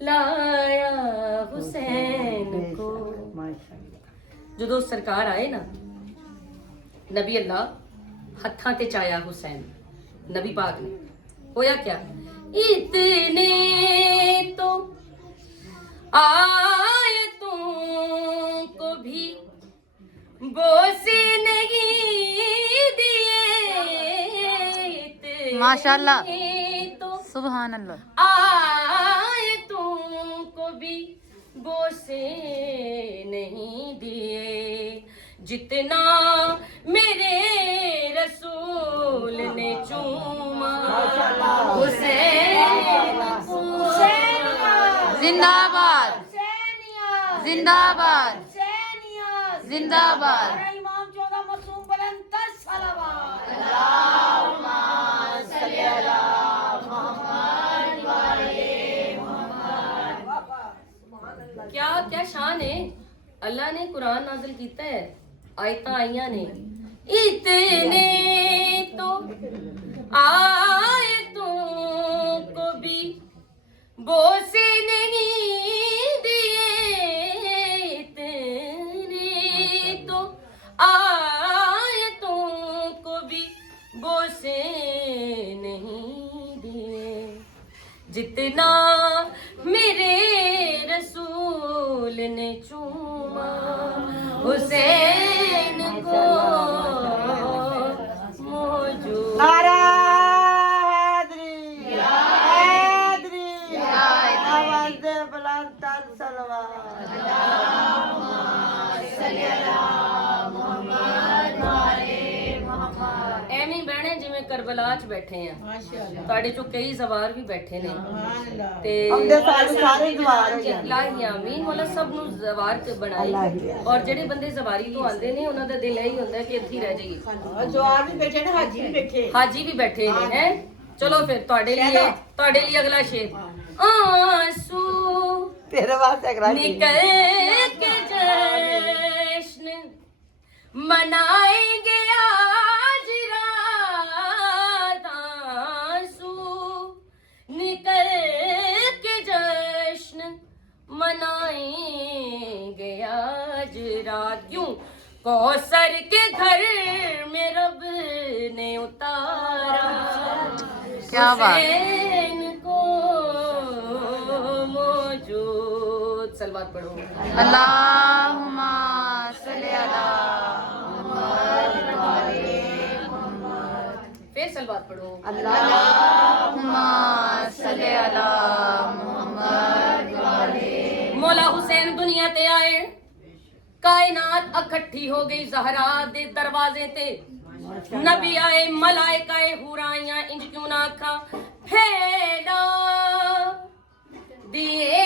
ਲਾਇਆ ਹੁਸੈਨ ਕੋ। ਜਦੋਂ ਸਰਕਾਰ ਆਏ ਨਾ ਨਬੀ ਅੱਲਾ ਹੱਥਾਂ ਤੇ ਚਾਇਆ ਹੁਸੈਨ ਨਬੀ ਪਾਕ ਨੇ, ਹੋਇਆ ਕਿਆ, ਇਤਨੇ तो आयतों को भी बोसे नहीं दिए, माशाल्लाह, तो सुभान अल्लाह। आयतों को भी बोसे नहीं दिए, जितना मेरे रसूल ने चूमा हुसैन को। जिंदाबाद जिंदाबाद जिंदाबाद। इमाम 14 मासूम बुलंद तर सलावत। क्या क्या शान है, अल्लाह ने कुरान नाज़िल कीता है, आयतां आईयां ने, इतने तो आयतों को भी बोसे नहीं दिए, इतने तो आयतों को भी बोसे नहीं दिए, जितना मेरे रसूल ने चूमा हुसैन को मौजूद। नारा हैदरी हैदरी आवाज़ बुलंद तर सलावत। ਐਵੇਂ ਬਹਿਣੇ ਜਿਵੇਂ ਕਰਬਲਾ ਚ ਬੈਠੇ ਆ। ਤੁਹਾਡੇ ਚੋਂ ਕਈ ਜ਼ਵਾਰ ਵੀ ਬੈਠੇ ਨੇ ਤੇ हमदे सारे दुआर हो जाए। ਲਾਹੀ ਆਮੀਨ ਮੌਲਾ ਸਭ ਨੂੰ ਜ਼ਵਾਰ ਤੇ ਬਣਾਈ। ਔਰ ਜਿਹੜੇ ਬੰਦੇ ਜ਼ਵਾਰੀ ਤੋਂ ਆਉਂਦੇ ਨੇ ਉਹਨਾਂ ਦਾ ਦਿਲ ਇਹੀ ਹੁੰਦਾ ਕਿ ਇੱਥੇ ਹੀ ਰਹਿ ਜਾਈਏ। जवार भी बैठे ने, हाजी भी बैठे। ਹਾਜੀ ਵੀ ਬੈਠੇ ਨੇ ਹੈ। ਚਲੋ ਫਿਰ ਤੁਹਾਡੇ ਲਈ ਅਗਲਾ ਸ਼ੇਰ। आंसू तेरे वास्ते अगला निकल के जश्न मनाएंगे आज रात, आंसू निकल के जश्न मनाएंगे आज रात, क्यों कौसर के घर में रब ने उतारा क्या बात। हुसैन को मौजूद। सलवात पढ़ो। अल्लाहुम्मा सल्ली अला। फिर सलवात पढ़ो। अल्लाहुम्मा सल्ली अला मुहम्मद व आले। मौला हुसैन दुनिया ते आए, कायनात इकट्ठी हो गई ज़हरा दे दरवाजे ते। नबी आए, मलाइकाए हुराइयां, इंज क्यों ना आखा फैला दिए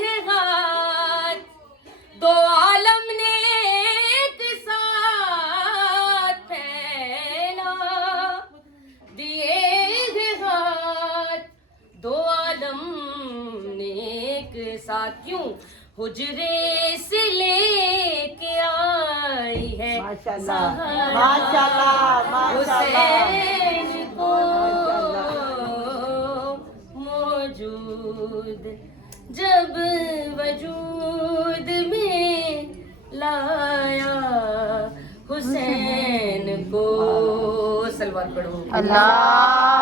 हैं हाथ, दो आलम ने एक साथ फैला दिए हैं हाथ, दो आलम ने एक साथ, क्यों हुजरे से लेके आई है माशाल्लाह सहारा माशाल्लाह माशाल्लाह। हुसैन को मौजूद जब वजूद में लाया हुसैन को। सलवात पढ़ो। अल्लाह